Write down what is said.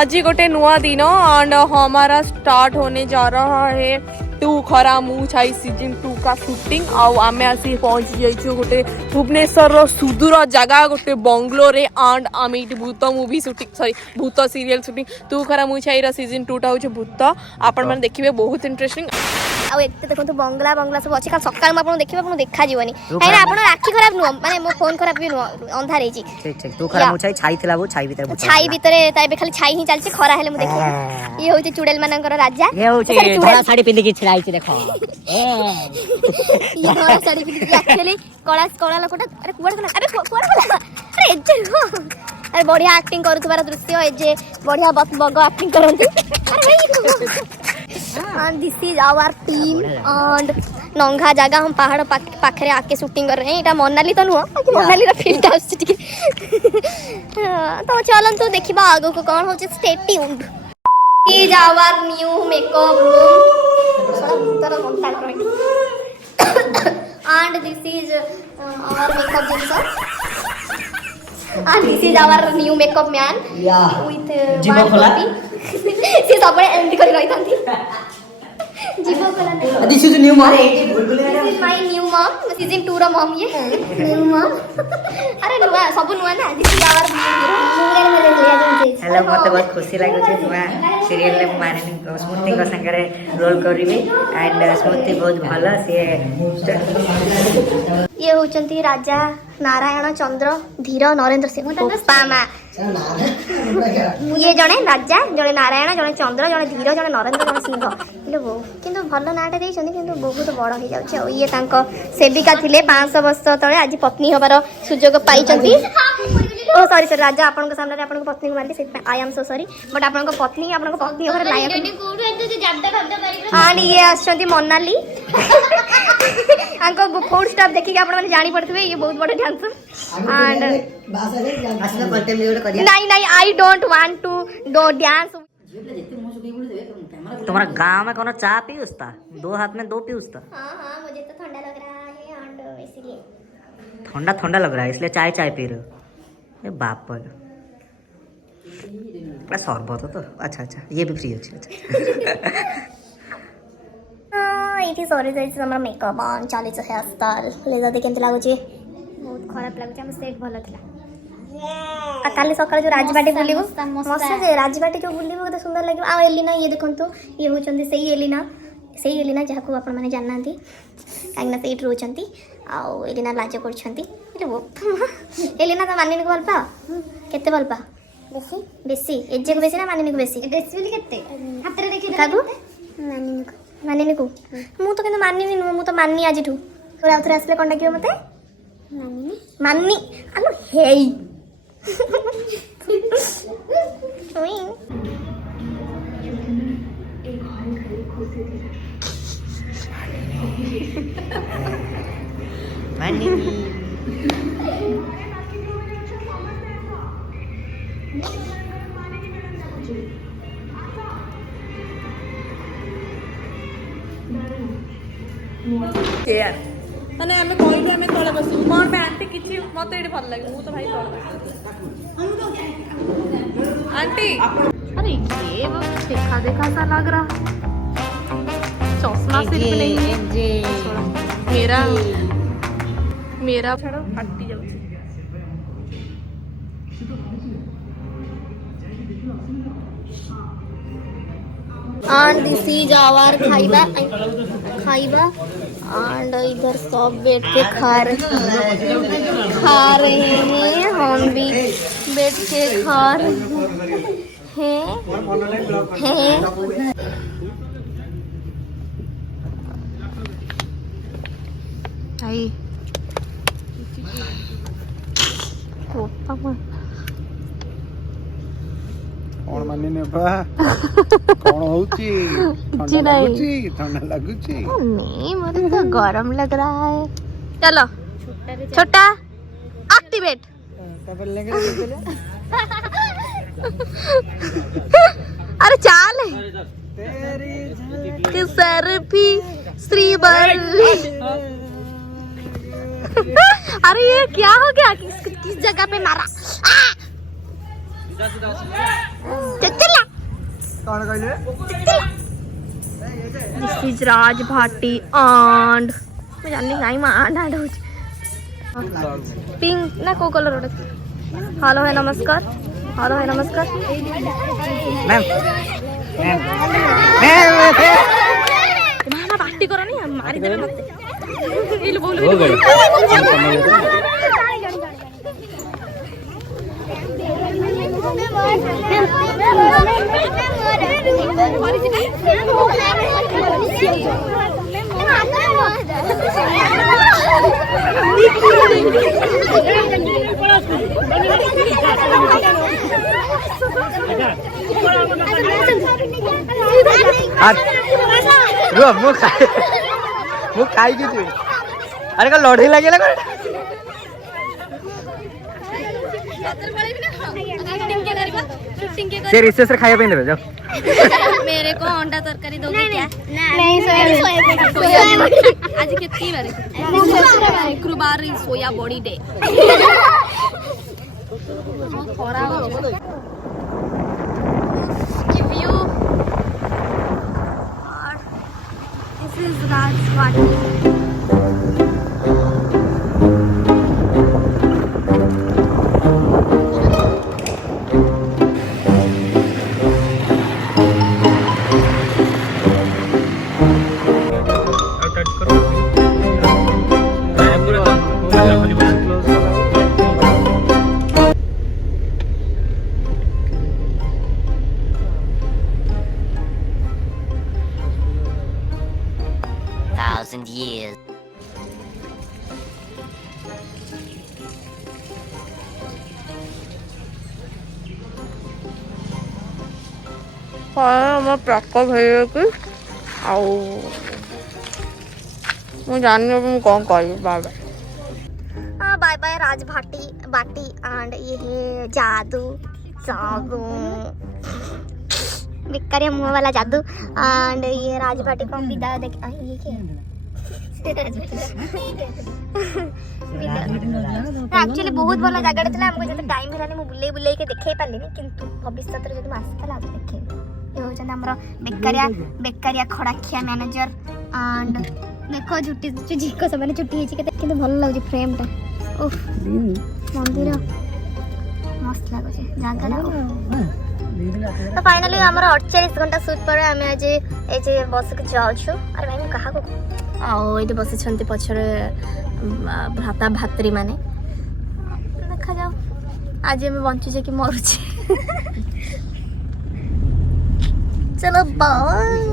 आज गोटे नुआ दिन एंड हमारा स्टार्ट होने जा रहा है तू खरा मु छाई सीजन 2 का शूटिंग आमे आसी पहुंची जाइछु गोटे भुवनेश्वर रो सुदूर जगह गोटे बंगलो रे एंड आमे इटी भूत मूवी शूटिंग सॉरी भूत सीरियल शूटिंग तू खरा मु छाई रो सीजन 2 टा होछ भूत आपण माने देखिबे बहुत इंटरेस्टिंग आ एते देखंतु बंगला बंगला सब अछि का सकाळ म आपण देखिबे आपण देखा जीवनी है ना आपण राखी खराब नु माने मो फोन खराब भी नु अंधार हेची ठीक ठीक तू खरा मु छाई थिला वो छाई भीतर छाई भीतर ताइबे खाली छाई ही चलछि खरा हेले मु देखि ये होछि चुड़ैल मानकर राजा ये होछि धड़ा साड़ी पिंदी कि छिड़ाई छि देखो ये धड़ा साड़ी पिंदी एक्चुअली कला कला लोकटा अरे कुआड गला अरे कुआड गला अरे एजे अरे बढ़िया एक्टिंग करूथबार दृश्य एजे बढ़िया बग एक्टिंग करंती अरे भाई and this is our team and नंगा जगह हम पहाड़ पाखरे आके शूटिंग कर रहे हैं इटा मनाली तो नुह मनाली रा फील्ड आउस टिके तो चलंतु देखिबा आगो को कोन होचे stay tuned is our new makeup room सडा भीतर monta कर and this is our makeup dancer and this is our new makeup man with one copy से सबरे एंड कर रही थी जीवो कला नहीं this is new mom this is my new mom season 2 रा मॉम ये न्यू मॉम अरे नुआ सब नुआ ना दिस इज आवर हेलो मते बहुत खुशी लागो छै नुआ सीरियल ले माने स्मृति को संगरे रोल करबे एंड स्मृति बहुत भलो से ये होचंती राजा नारायण चंद्र धीर नरेंद्र सिंह पामा ये जने राजा जने नारायण जने चंद्र जने धीर जने नरेंद्र जने सिंह इले बो किंतु भलो नाटा देइछन किंतु बहुत बड़ हो जाउछ ये तांको सेविका थिले 500 वर्ष तळे आज पत्नी होबार सुजोग पाइचंती ओ सॉरी सर राजा आपन के सामने आपन को पत्नी को मारली से I am so sorry but आपन को पत्नी होबार लायक हां ये आछंती मोनाली आंको फूड स्टाफ देखि के आपन माने जानि पड़थबे ये बहुत बड़ डांसर एंड नहीं I don't want to do dance तुम्हारा गांव में कोनो चाय पीउस्ता 2 हाथ में 2 पीउस्ता हां मुझे तो ठंडा लग रहा है एंड इसीलिए ठंडा लग रहा है इसलिए चाय पी रहे हो ए बाप पर शरबत तो अच्छा ये भी फ्री अच्छे अच्छा ये सॉरी सर हमरा मेकअप ऑन चालीस हेयर स्टाइल ले जा केमती लागो छी बहुत खराब लागो हम सेट भलो थिला काली सकाळ जो राजबाटी बुलिबो मस्त जे राजबाटी जो बुलिबो कते सुंदर लागिबो आ एलिना ये देखंतु ये होचंदी सही एलिना जहा को आपण माने जाननांती कागना सेट रोचंती आ एलिना लाज करछंती इले वो एलिना तो मानिनी को भलपा केते भलपा बेसी एजे को बेसी ना मानिनी को बेसी बोली केते हाथ रे देखि काबू मानिनी को मु तो किंतु मानिनी मु तो माननी आज ठू और आउथरे आसले कोन डाकियो मते माननी आलो हेई यार माने हमें कहले हमें तळे बसु कोन में आंटी किछि मते एडी भल लागे मु तो भाई तळे आंटी अरे ये वो देखा सा लग रहा चश्मा सिर्फ नहीं है मेरा छड़ो फटी जाउ and this is our खाइबा and इधर सब बैठ के खा रहे हैं हम भी बैठ के खा रहे हैं आई कौन मानिने बा कौन होची ठंडा लगुची नहीं मुझे तो गरम लग रहा है चलो छोटा एक्टिवेट अरे चाल तेरी सरफी श्रीवल्ली अरे ये क्या हो गया किस जगह पे मारा चला कौन कहले this is Raj Bhati and मैं जाननी नहीं मां आंड हो पिंक ना को कलर ओडे हेलो है नमस्कार हेलो है नमस्कार मैम मामा पार्टी करो नहीं मारी देबे मते इल बोल हो गए रुह मु खाई की तू अरे का लड़े लगे लगा से रिसेस रे खाया पे देबे जाओ मेरे को अंडा तरकारी दोगे क्या नहीं सोया आज कितनी बार शुक्रवार सोया बॉडी डे खरा हो व्यू और दिस इज राजवाड़ी years. मैं पैकअप है कि मैं जाननी हूँ मैं कौन call bye bye bye bye Raj Bhati बाटी एंड ये है जादू जादू बेकारिया मुंह वाला जादू एंड ये राज भाटी को हम विदा देख ये क्या एक्चुअली बहुत भल जगह था आमको जो टाइम है बुले बुले के देखे पारे किंतु भविष्य में जो आसला देखे ये हूँ आम बेकारिया खड़ाखिया मैनेजर एंड देखो झुटी झिको से चुटी कि भल लगे फ्रेमटा ओह मंदिर मस्त लगुच जगह तो फाइनली आमर 48 घंटा शूट पर आम आज ये बस के जाऊँ अरे भाई मुझे क्या बस पछरे भ्राता भात्री माने देखा जाओ आज आम बंचुचे कि मरुचे चलो बाय।